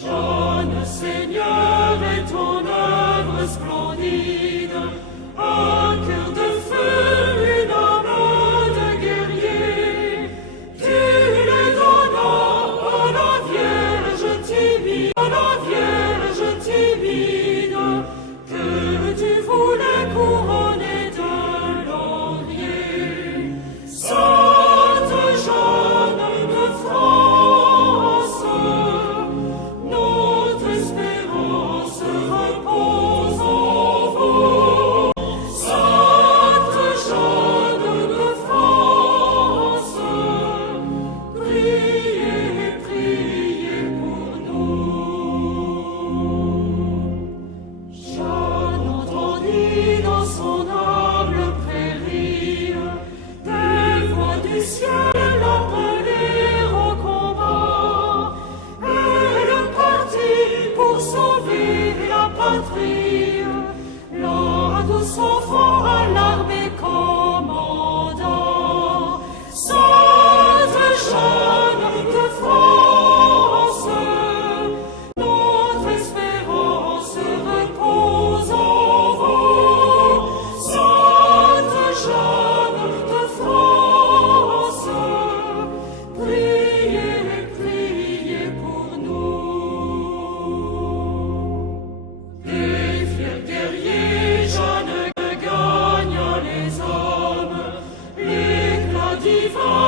Jeune Seigneur est ton œuvre splendide, un cœur de feu, une âme de guerrier. Tu les donnas à la Vierge timide, que tu voulais couronner de laurier. Sainte Jeanne de France, notre espérance repose en vous. Sainte Jeanne de France, priez, priez pour nous. Jeanne entendit dans son humble prairie des voix du ciel appeler au combat. Elle partit pour sauver la patrie, la douce enfant à l'armée commandant. Sainte Jeanne de France, notre espérance repose en vous. Sainte Jeanne de France, priez, priez pour nous. Les fiers guerriers, Jeanne gagne les hommes, l'éclat divin